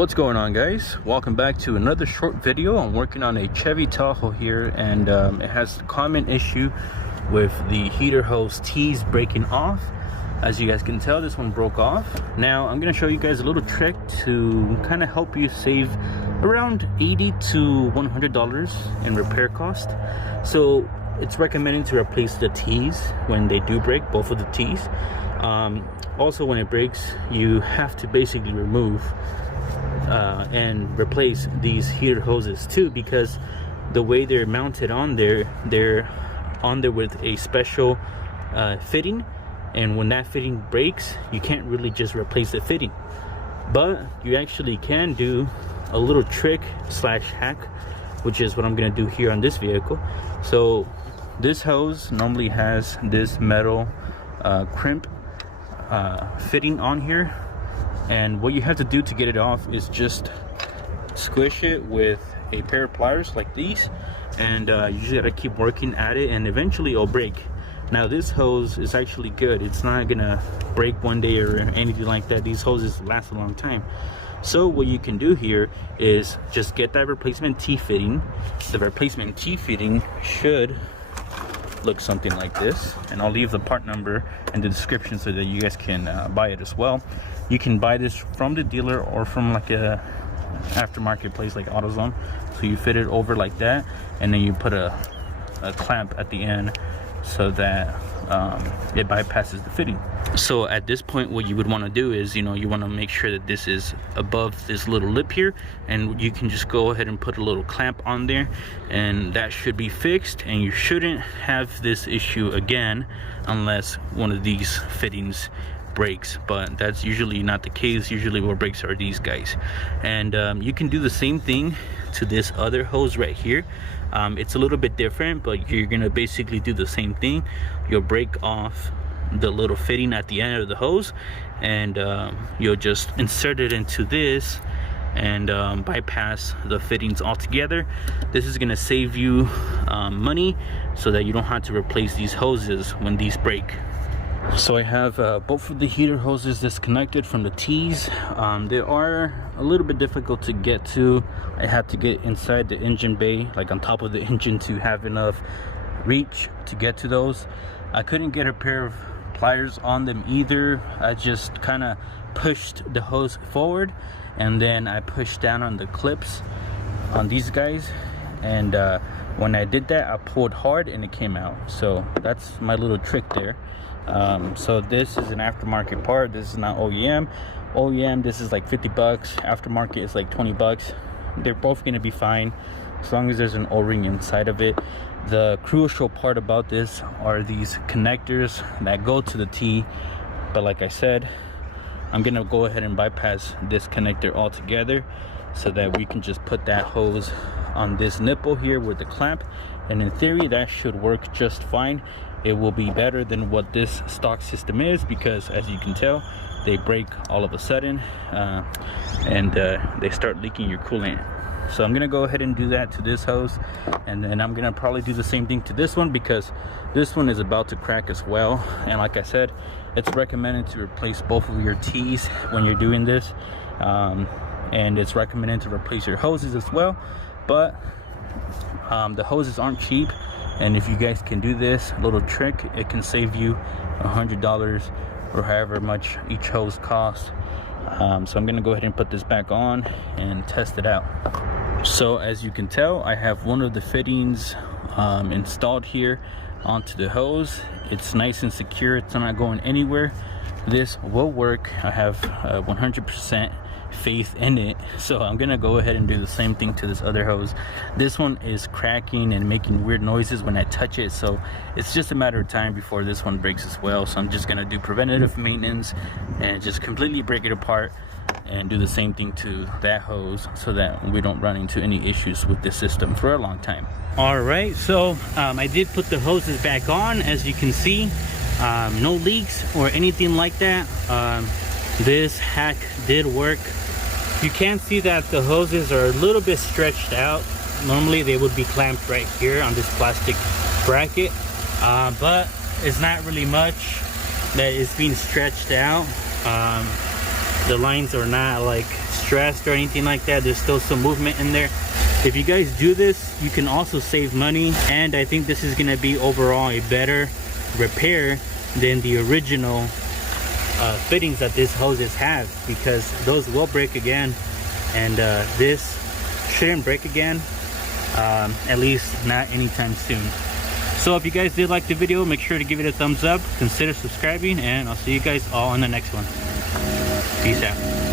What's going on, guys? Welcome back to another short video. I'm working on a Chevy Tahoe here, and it has a common issue with the heater hose T's breaking off. As you guys can tell, this one broke off. Now I'm going to show you guys a little trick to kind of help you save around $80 to $100 in repair cost. So it's recommended to replace the T's when they do break, both of the T's. Also, when it breaks, you have to basically remove and replace these heater hoses too, because the way they're mounted on there, they're on there with a special fitting, and when that fitting breaks, you can't really just replace the fitting, but you actually can do a little trick slash hack, which is what I'm going to do here on this vehicle. So this hose normally has this metal crimp fitting on here, and what you have to do to get it off is just squish it with a pair of pliers like these, and you just gotta keep working at it, and eventually it'll break. Now this hose is actually good, it's not gonna break one day or anything like that. These hoses last a long time. So what you can do here is just get that replacement T fitting. The replacement T fitting should look something like this, and I'll leave the part number in the description so that you guys can buy it as well. You can buy this from the dealer or from like a aftermarket place like AutoZone. So you fit it over like that, and then you put a clamp at the end so that it bypasses the fitting. So at this point, what you would want to do is, you want to make sure that this is above this little lip here, and you can just go ahead and put a little clamp on there, and that should be fixed, and you shouldn't have this issue again unless one of these fittings breaks, but that's usually not the case. Usually what breaks are these guys. And you can do the same thing to this other hose right here. It's a little bit different, but you're gonna basically do the same thing. You'll break off the little fitting at the end of the hose, and you'll just insert it into this and bypass the fittings altogether. This is gonna save you money, so that you don't have to replace these hoses when these break. So I have both of the heater hoses disconnected from the T's. They are a little bit difficult to get to. I have to get inside the engine bay, like on top of the engine, to have enough reach to get to those. I couldn't get a pair of pliers on them either. I just kind of pushed the hose forward, and then I pushed down on the clips on these guys, and when I did that, I pulled hard and it came out. So that's my little trick there. So this is an aftermarket part. This is not OEM. This is like 50 bucks. Aftermarket is like 20 bucks. They're both going to be fine as long as there's an O-ring inside of it. The crucial part about this are these connectors that go to the T, but like I said, I'm gonna go ahead and bypass this connector altogether so that we can just put that hose on this nipple here with the clamp, and in theory that should work just fine. It will be better than what this stock system is, because as you can tell, they break all of a sudden, and they start leaking your coolant. So I'm gonna go ahead and do that to this hose, and then I'm gonna probably do the same thing to this one, because this one is about to crack as well. And like I said, it's recommended to replace both of your T's when you're doing this, and it's recommended to replace your hoses as well. But the hoses aren't cheap, and if you guys can do this little trick, it can save you $100 or however much each hose costs. So I'm gonna go ahead and put this back on and test it out. So as you can tell, I have one of the fittings installed here onto the hose. It's nice and secure, it's not going anywhere. This will work. I have 100% faith in it. So I'm gonna go ahead and do the same thing to this other hose. This one is cracking and making weird noises when I touch it, so it's just a matter of time before this one breaks as well. So I'm just gonna do preventative maintenance and just completely break it apart and do the same thing to that hose, so that we don't run into any issues with this system for a long time. All right, so I did put the hoses back on. As you can see, no leaks or anything like that. This hack did work. You can see that the hoses are a little bit stretched out. Normally they would be clamped right here on this plastic bracket, but it's not really much that is being stretched out. The lines are not like stressed or anything like that. There's still some movement in there. If you guys do this, you can also save money, and I think this is going to be overall a better repair than the original fittings that this hoses have, because those will break again, and this shouldn't break again, at least not anytime soon. So if you guys did like the video, make sure to give it a thumbs up, consider subscribing, and I'll see you guys all in the next one. Peace out.